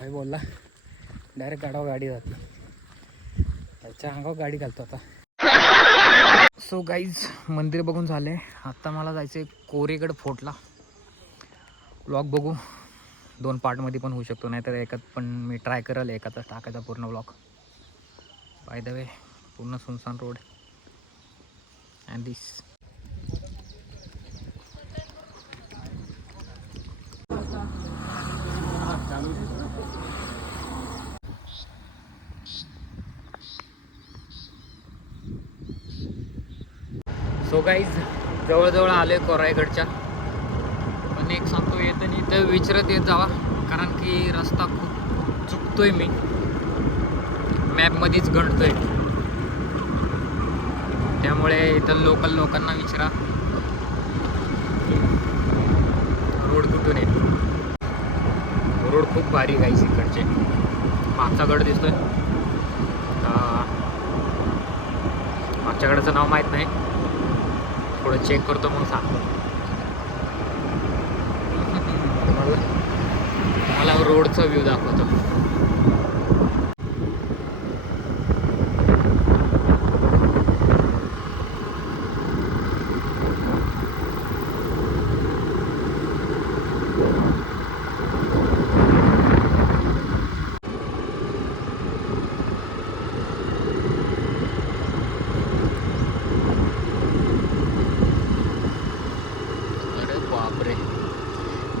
भाई बोलला डायरेक्ट गाडावर गाडी जाते, त्याच्या अंगावर गाडी घालतो आता. सो गाईज मंदिर बघून झाले. आत्ता मला जायचं आहे कोरेगड फोर्टला. व्लॉग बघू 2 पार्टमध्ये पण होऊ शकतो, नाहीतर एकात पण मी ट्राय करेल एकातच टाकायचा पूर्ण व्लॉग. बाय द वे पूर्ण सुनसान road and this. So guys जवळजवळ आले कोरायगडच्या. पण एक सांगतो, येतं नाही तर विचारत येत जावा, कारण की रस्ता खूप चुकतोय मी, मॅपमध्येच गणतोय. त्यामुळे इथं लोकल लोकांना विचारा रोड कुठून आहे. रोड खूप भारी गाईस इकडचे. मागचा गड दिसतोय, मागच्या गडाचं नाव माहीत नाही, थोडं चेक करतो मग सांगतो मला रोडचा व्ह्यू दाखवतो.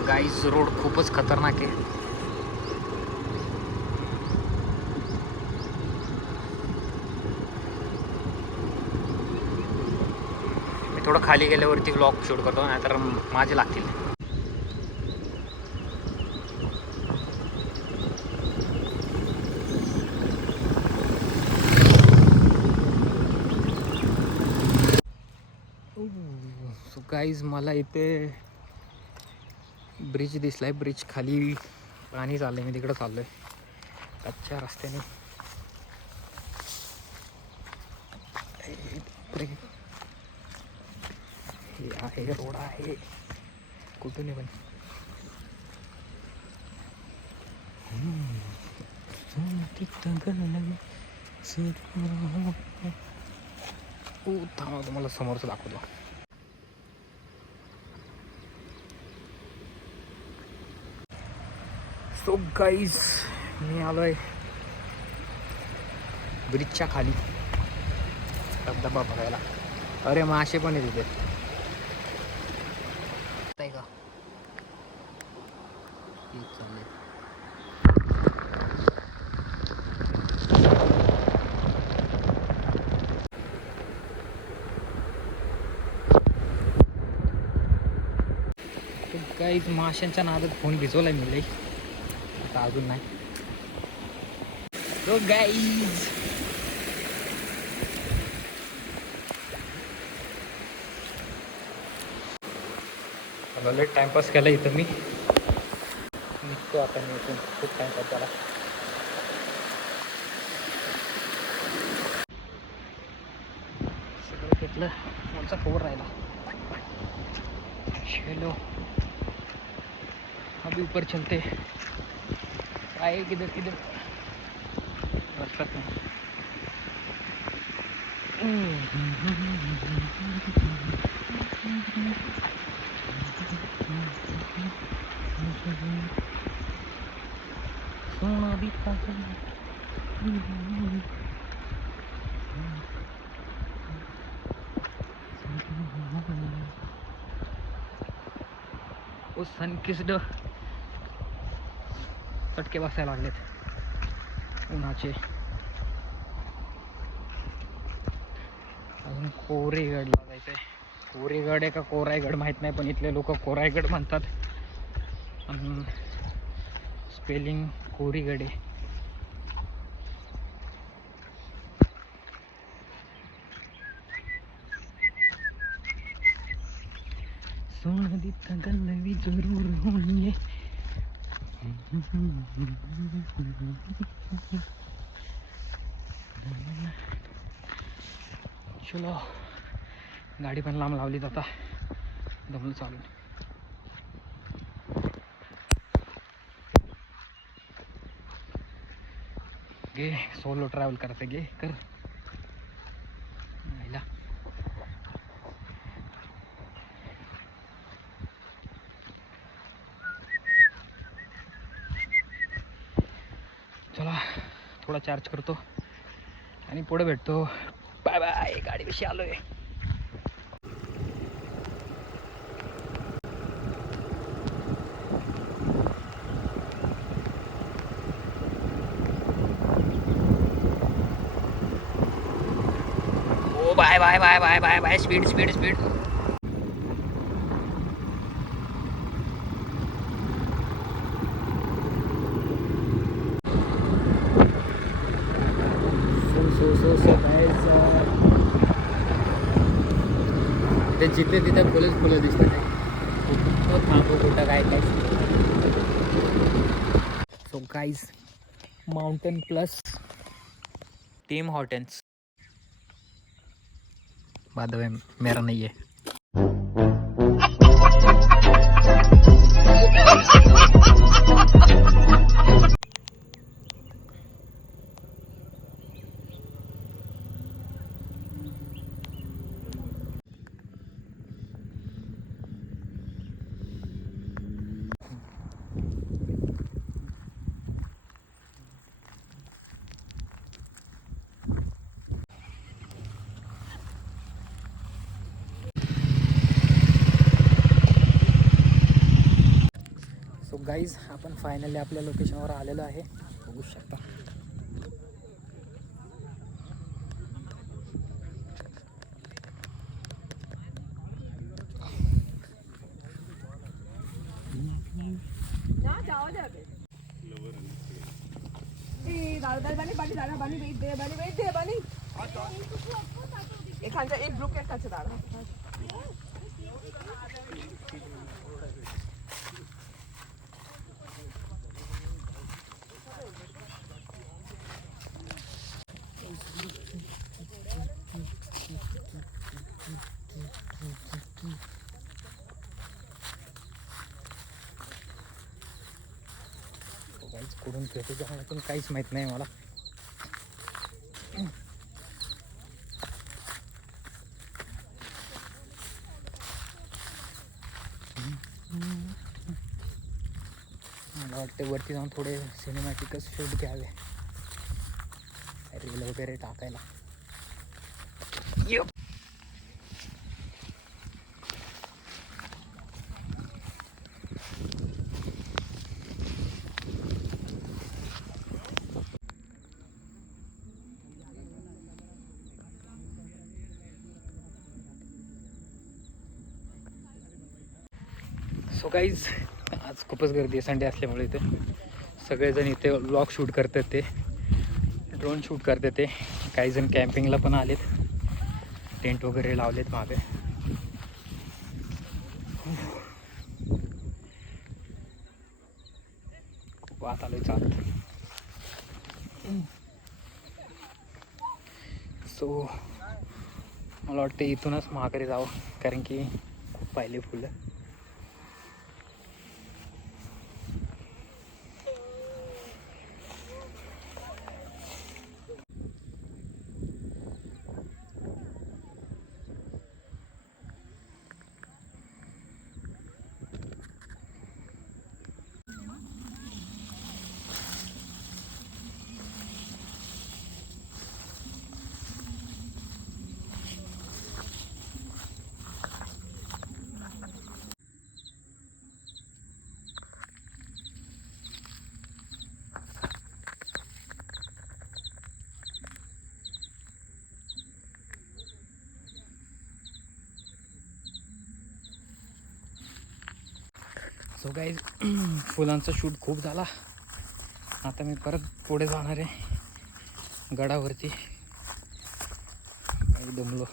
गाईस रोड खूपच खतरनाक आहे. मी थोडं खाली गेल्यावरती व्लॉग शूट करतो, नाहीतर माझे लागतील. सो गाईज मला इथे ब्रिज दिसलाय. ब्रिज खाली पाणी चाललंय, मी तिकडं चाललोय कच्च्या रस्त्याने. हे आहे रोड आहे, कुठून पण थांबा तुम्हाला समोरचं दाखवतो. सो गाईज मी आलोय ब्रिजच्या खाली धबधबा बघायला. अरे मासे पण आहे तिथे का. गाईज माशांच्या नादात फोन भिजवलाय मी लई, आता अजून नाही. सो गाईज लई टाइमपास केला इथं मी. निघतो आता मी इथून, खूप टाइमपास झाला. सगळं घेतलं, आमचा खबर राहिला. चलो अभी ऊपर चलते. आए किधर किधर रास्ता सोना भी ओ सन किस्ड चटके बसायला लागलेत उन्हाचे. अजून कोरेगडला जायचंय. कोरेगड आहे का कोरायगड माहीत नाही, पण इथले लोक कोरायगड म्हणतात. स्पेलिंग कोरीगड आहे. सोना दी गल भी जरूर होनी है. चलो गाडी पण लांब लावली आता, दमलं चालू. घे सोलो ट्रॅव्हल करते घे कर महिला. चला थोडा चार्ज करतो आणि पुढे भेटतो. Bye bye. गाडीविषयी आलोय. ओ bye bye bye bye bye bye. Speed speed speed. So guys ते जिथे तिथे फुलं दिसत नाही. कुठं थांबू कुठं काय काय. So guys mountain plus team हॉटेन्स. बाय द वे मेरा नहीं है. सो गाईज आपण फायनली आपल्या लोकेशनवर आलेलो आहे. बघू शकता. एक ब्लू केक खायचं दादा. कुठून भेटू मला पण काहीच माहित नाही मला. मला वाटते वरती जाऊन थोडे सिनेमॅटिकच शूट घ्यावे रील वगैरे टाकायला. सो गाईज आज खूपच गर्दी आहे संडे असल्यामुळे. इथे सगळेजण इथे व्लॉग शूट करतात, ते ड्रोन शूट करतात. ते काही जण कॅम्पिंगला पण आलेत, टेंट वगैरे लावलेत मागे. खूप आत आलोय चालत. सो मला वाटतं इथूनच माघारी जावं, कारण की खूप पाहिले फुलं. सो गाईज फुलांचा शूट खूप झाला. आता मी परत पुढे जाणार आहे गडावरती. काही दमलो.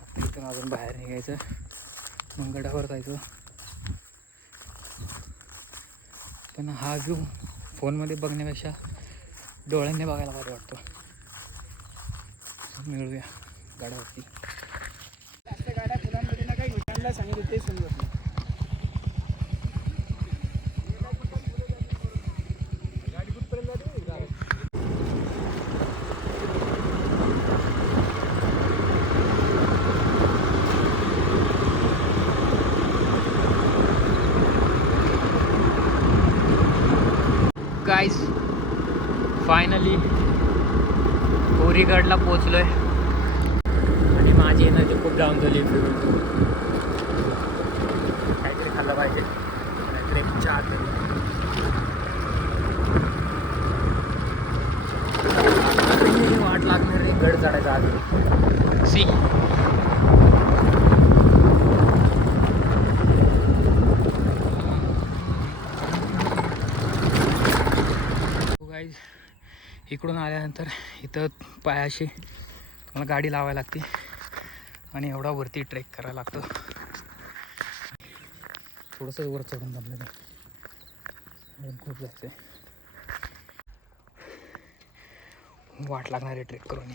आता इथून अजून बाहेर निघायचं, मग गडावर जायचं. पण हा व्ह्यू फोनमध्ये बघण्यापेक्षा डोळ्यांनी बघायला भारी वाटतो. मिळूया गडावरती. गाड्या फुलांमध्ये ना काही विचारला सांगितलं ते समजत नाही. कोरीगडला पोचलोय आणि माझी एनर्जी खूप डाऊन झाली फिरून काहीतरी खाल्लं पाहिजे काहीतरी एक चहा तरी वाट लागणार आहे गड चढायचा आधी सी इकडून आल्यानंतर इथं पायाशी मला गाडी लावायला लागते आणि एवढा वरती ट्रेक करायला लागतो थोडंसं वर चढून जमलं नाही खूप जायचं आहे वाट लागणार आहे ट्रेक करून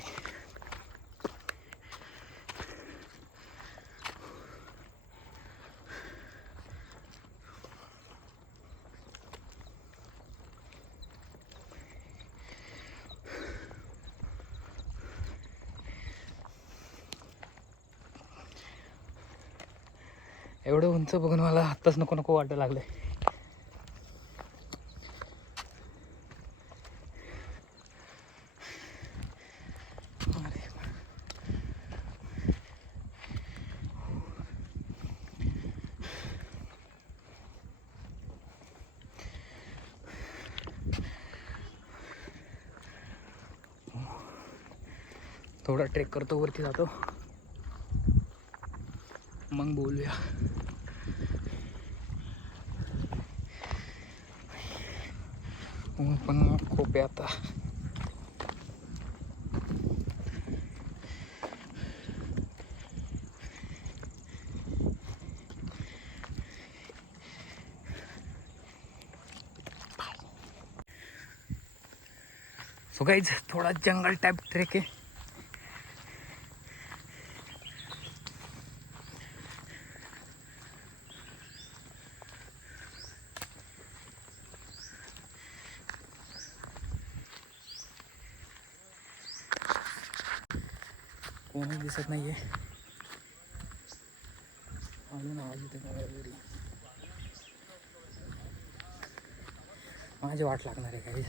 एवढं उंच बघून मला आत्ताच नको नको वाटायला लागलंय थोडा ट्रेक करतो वरती जातो मग बोलूया पण खूप आहे आता सो गाइज थोड़ा जंगल टाइप ट्रेक है कोणी दिसत नाहीये अजून आवाज येते का घरी माझी वाट लागणार आहे काही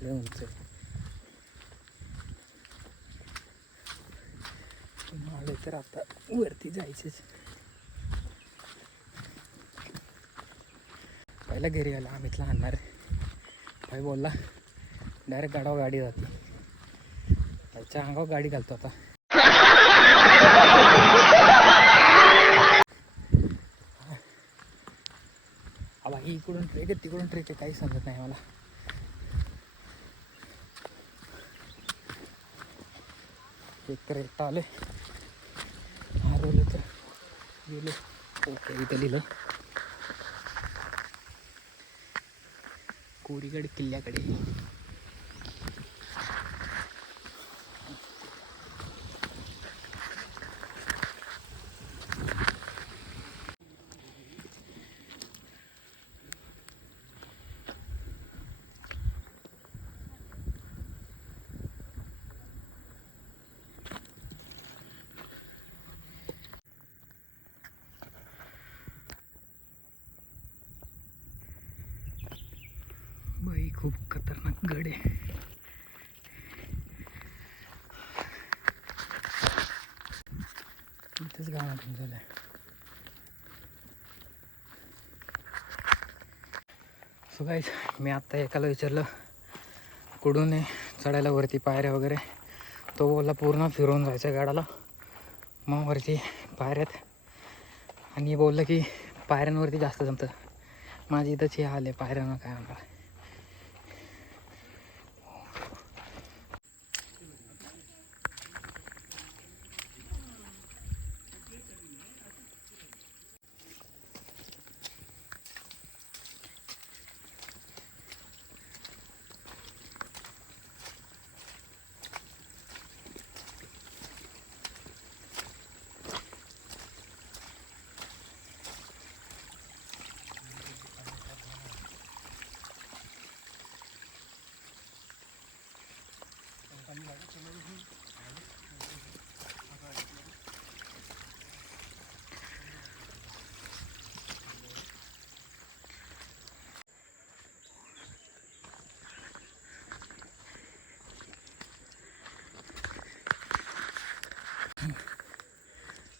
लय उंच आले तर आता वरती जायचंच पहिला घरी आला आम्हीतला आणणार भाई बोलला डायरेक्ट गाडावर गाडी जाते त्याच्या अंगावर गाडी घालतो आता बाकी इकडून ट्रेक आहे तिकडून ट्रेक आहे काही समजत नाही मला एक तर एकटा आले हरवलं तर गेलो ओके इथं लिहिलं कोरीगड किल्ल्याकडे बाई खूप खतरनाक गड आहे इथंच गावातून झालं सो गाईज मी आत्ता एकाला विचारलं कुठून आहे चढायला वरती पायऱ्या वगैरे तो बोलला पूर्ण फिरवून जायचं गाडाला मग वरती पायऱ्यात आणि बोललं की पायऱ्यांवरती जास्त जमतं माझी इथंच हे हाल आहे पायऱ्यांना काय म्हणणार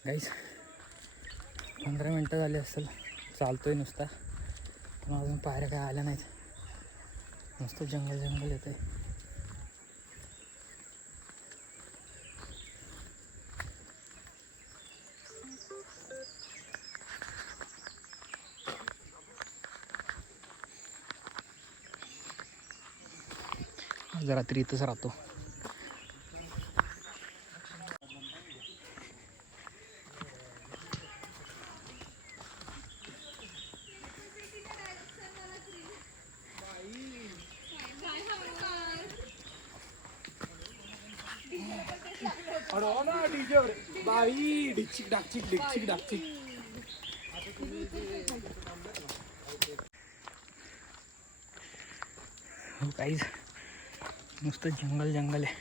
गाईस 15 मिनटं झाली असेल चालतोय नुसता, पण अजून पायऱ्या काय आल्या नाहीत. नुसतं जंगल येतं आहे. आज रात्री इथंच राहतो. बाई डिचिक डाकचिक. हो काहीच नुसतं जंगल आहे.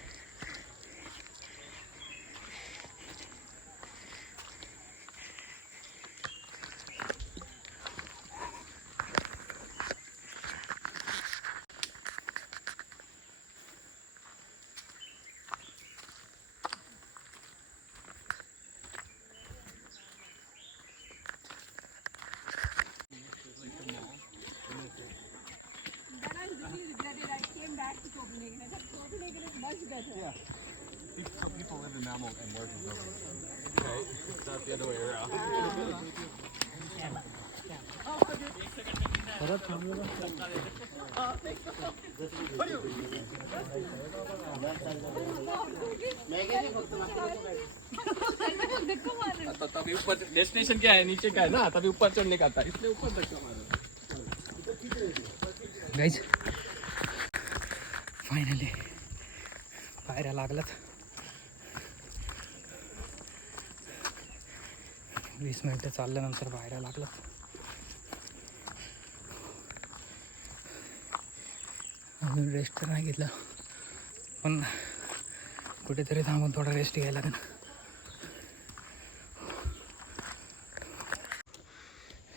Some people live in Malmo and work in Dublin. Okay, it's not the other way around. आता अभी ऊपर डेस्टिनेशन क्या है, नीचे का है ना, तभी ऊपर चढ़ने का था, इसलिए ऊपर धक्का मारा. गाईज फायनली पायऱ्या लागल्यात. 20 मिनटं चालल्यानंतर पायऱ्या लागल्यात. अजून रेस्ट तर नाही घेतला, पण कुठेतरी थांबून थोडा रेस्ट घ्यायला लागेल.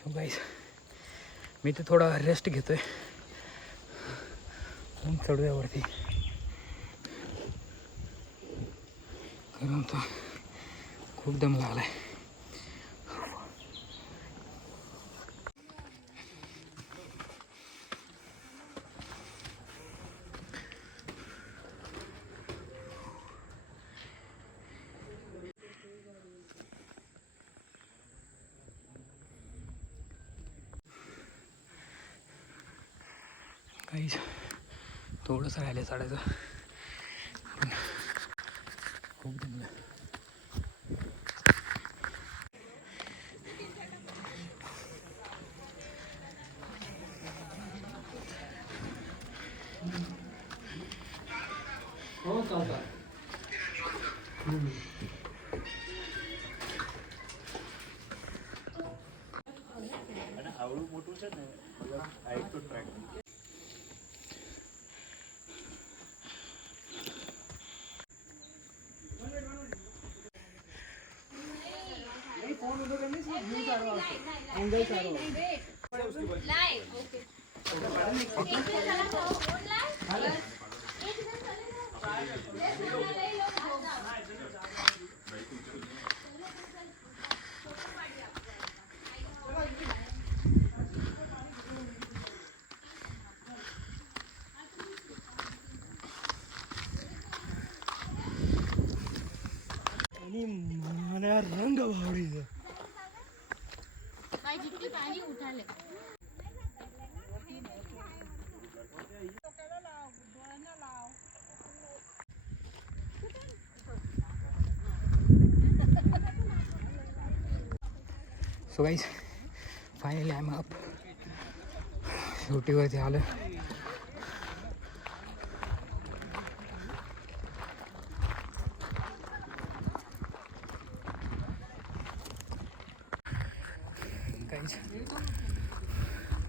सो गाईज मी तर थोडा रेस्ट घेतोय. चढूया वरती, कारण तर खूप दम लागलाय. काहीच थोडंसं राहिले चढायचं, पण खूप दमलं. हो चालतं. आणि मला रंग भावडीचं पाणी उठाले. So guys finally I am up. शेवटीवरती आलं. गाईज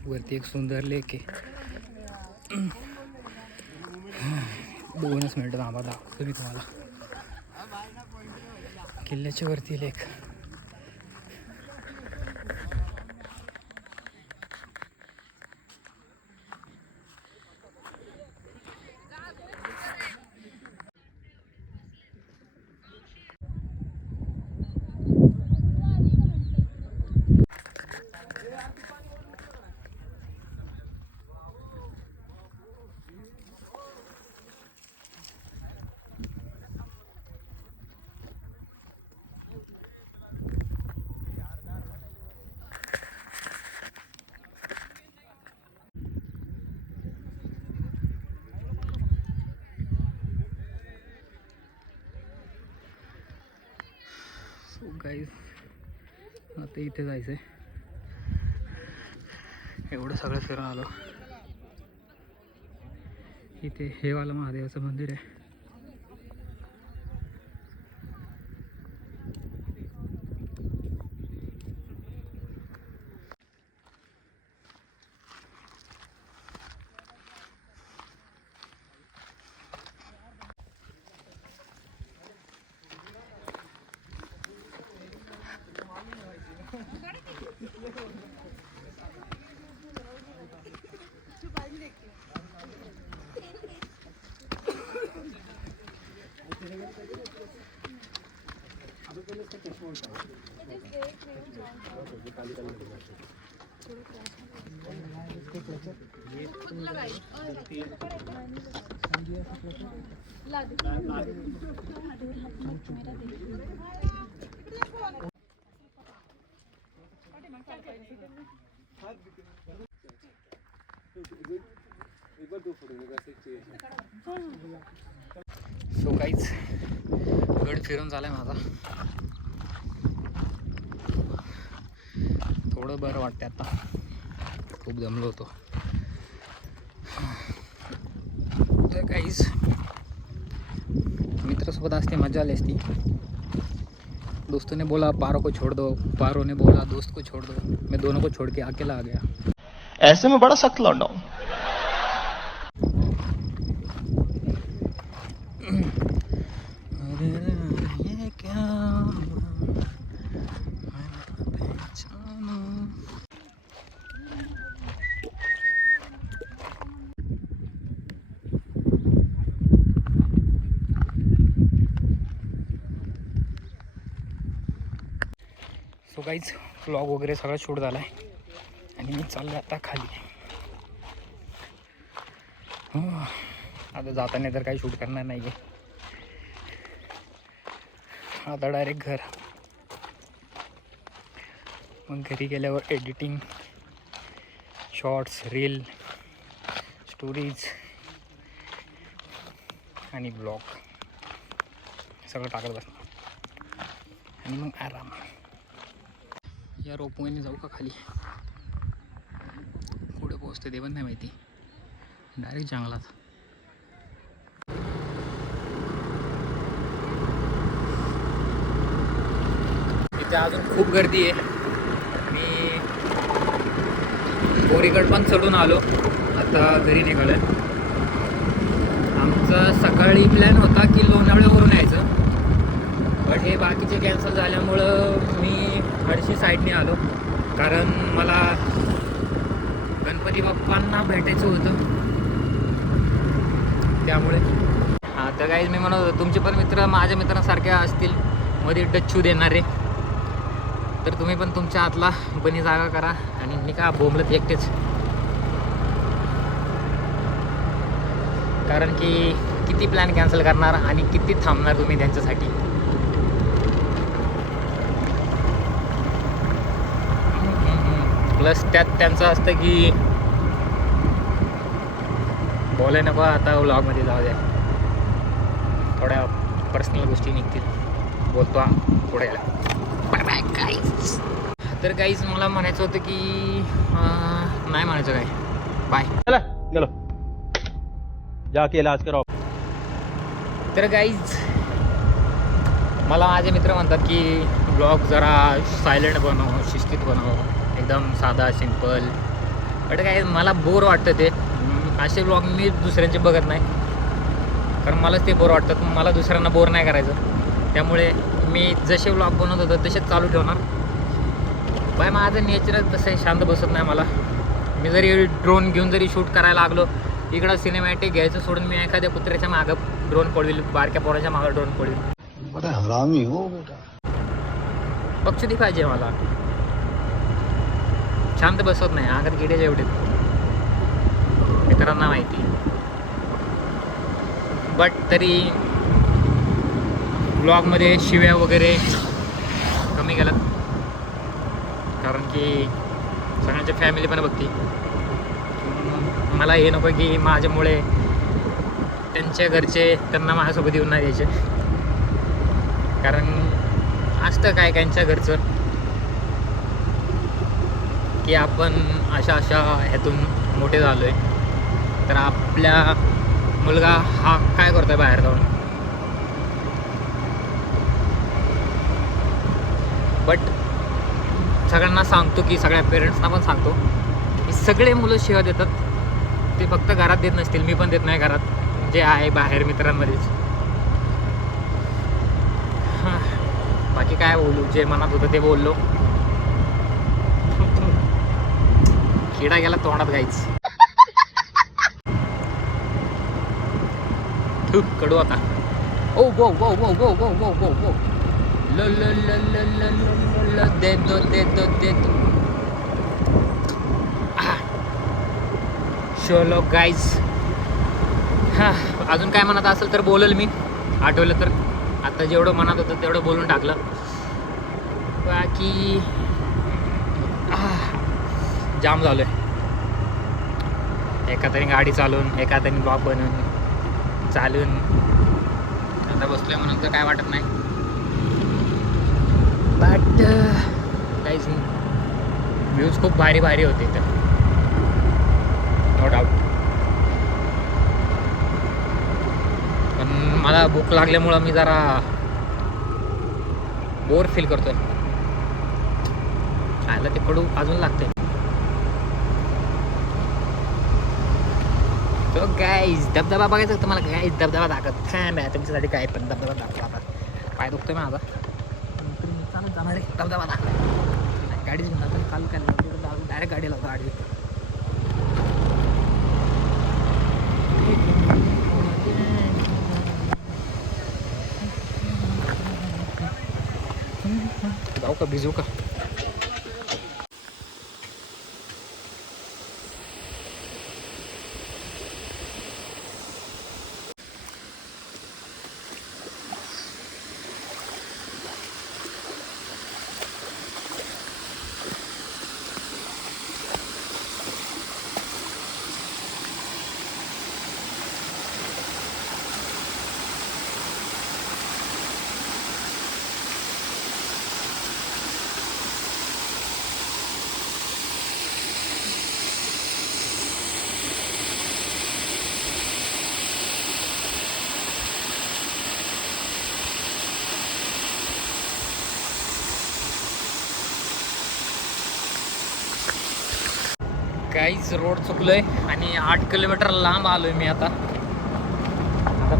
वरती एक सुंदर लेक आहे. 2 मिनिटं थांबा, दाखवतो मी तुम्हाला. किल्ल्याच्या वरती लेक. सो गाईज आता इथे जायचं आहे. एवढं सगळं फिरून आलो. इथे हेवाला महादेवाचं मंदिर आहे. सो गाईज गड फिरून झालाय माझा. थोडं बरं वाटतं आता. खूप दमलो होतो. तर गाईज मित्रासोबत असते मजा आली असती. दोस्तों ने बोला पारो को छोड़ दो, पारो ने बोला दोस्त को छोड़ दो, मैं दोनों को छोड़ के अकेला आ गया. ऐसे में बड़ा सख्त लौंडा हूं. ये क्या सो गाईज व्लॉग वगैरे सगळं शूट झाला आहे आणि मी चाललो आता खाली. आता जाताना तर काही शूट करणार नाही आहे. आता डायरेक्ट घर. मग घरी गेल्यावर एडिटिंग, शॉर्ट्स, रील, स्टोरीज आणि ब्लॉग सगळं टाकत बसणार आणि मग आराम. या रोपवेने जाऊ का खाली? पुढे पोहोचते ते पण नाही माहिती. डायरेक्ट जंगलात. इथे अजून खूप गर्दी आहे. मी कोरीगड पण चढून आलो. आता घरी निघालोय. आमचा सकाळी प्लॅन होता की लोणावळ्यावरून यायचं, बट हे बाकीचे कॅन्सल झाल्यामुळं मी हडशी साईडने आलो. कारण मला गणपती बाप्पांना भेटायचं होतं त्यामुळे. हां तर काही मी म्हणत होतो तुमचे पण मित्र माझ्या मित्रांसारखे असतील मध्ये डच्चू देणारे, तर तुम्ही पण तुमच्या हातला बनी जागा करा आणि निका बोंबलत एकटेच. कारण की किती प्लॅन कॅन्सल करणार आणि किती थांबणार तुम्ही त्यांच्यासाठी. प्लस त्यात त्यांचं असतं की बोलाय नको आता व्लॉगमध्ये जाऊ द्या, थोड्या पर्सनल गोष्टी निघतील. बोलतो पुढे यायला. Bye bye guys. तर गाईज मला म्हणायचं होतं की नाही म्हणायचं काय. बाय. चलो जाके इलाज कराओ. तर गाईज मला माझे मित्र म्हणतात की ब्लॉग जरा सायलेंट बनव, शिस्तीत बनव, एकदम साधा सिंपल. बट काय मला बोर वाटतं ते असे ब्लॉग. मी दुसऱ्यांचे बघत नाही कारण मलाच ते बोर वाटतात. मला दुसऱ्यांना बोर नाही करायचं. त्यामुळे मी जसे ब्लॉग बनवत होतो तसेच चालू ठेवणार. बाय माझं नेचरच तसं आहे, शांत बसत नाही मला. मी जरी ड्रोन घेऊन जरी शूट करायला लागलो, इकडं सिनेमॅटिक घ्यायचं सोडून मी एखाद्या कुत्र्याच्या मागं ड्रोन पडविल, बारक्या पोराच्या मागं ड्रोन पडविल. बड़ा हरामी हो बेटा. बक्षुदी पाहिजे मला. शांत बसत नाही. अंगात किड्याच्या एवढे मित्रांना माहिती. बट तरी ब्लॉगमध्ये शिव्या वगैरे कमी केलं कारण की सगळ्यांच्या फॅमिली पण बघते. मला हे नको की माझ्यामुळे त्यांच्या घरचे त्यांना माझ्यासोबत येऊन नाही द्यायचे. कारण असतं काय त्यांच्या घरचं की आपण अशा अशा ह्यातून मोठे झालोय, तर आपल्या मुलगा हा काय करतोय बाहेर जाऊन. बट सगळ्यांना सांगतो की सगळ्या पेरेंट्सना पण सांगतो की सगळे मुलं शिव्या देतात, ते फक्त घरात देत नसतील, मी पण देत नाही घरात, जे आहे बाहेर मित्रांमध्येच. बाकी काय बोलू, जे मनात होतं ते बोललो. किडा गेला तोंडात गायच. कडू आता. ओ गो गो गो गो गो गो गो गो ल ल ल ल ल ल दे दो दे दो दे दो. चलो गाईज. हां, अजून काय मनात असेल तर बोलेल मी, आठवलं तर. आता जेवढं मनात होतं तेवढं बोलून टाकलं. बाकी जाम झालोय. एका तरी गाडी चालवून, एका तरी ब्लॉग बनवून चालून. आता बसलोय म्हणून तर काय वाटत नाही. बट काहीच व्ह्यूज खूप भारी भारी होते इथं, नो डाऊट. पण मला भूक लागल्यामुळं मी जरा बोर फील करतोय. खायला ते कडू अजून लागते. तो गाईज धबधबा बघायचा तुम्हाला, गाईज धबधबा दाखवत तुमच्यासाठी. काय पण धबधबा दाखवला. आता पाय दुखतोय माझा, मी चालत जाणार आहे धबधबा दाखवायला. गाडीच घेऊन जातो काल काय डायरेक्ट गाडी लावतो. गाडी जाऊ का, भिजू का? काहीच रोड चुकलोय आणि 8 किलोमीटर लांब आलोय मी. आता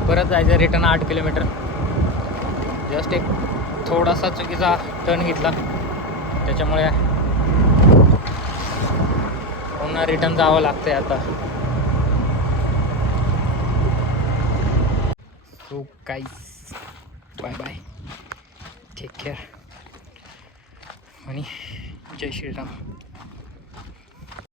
परत जायचं रिटर्न 8 किलोमीटर. जस्ट एक थोडासा चुकीचा टर्न घेतला, त्याच्यामुळे पुन्हा रिटर्न जावं लागतंय आता. So guys bye bye, take care आणि जय श्रीराम.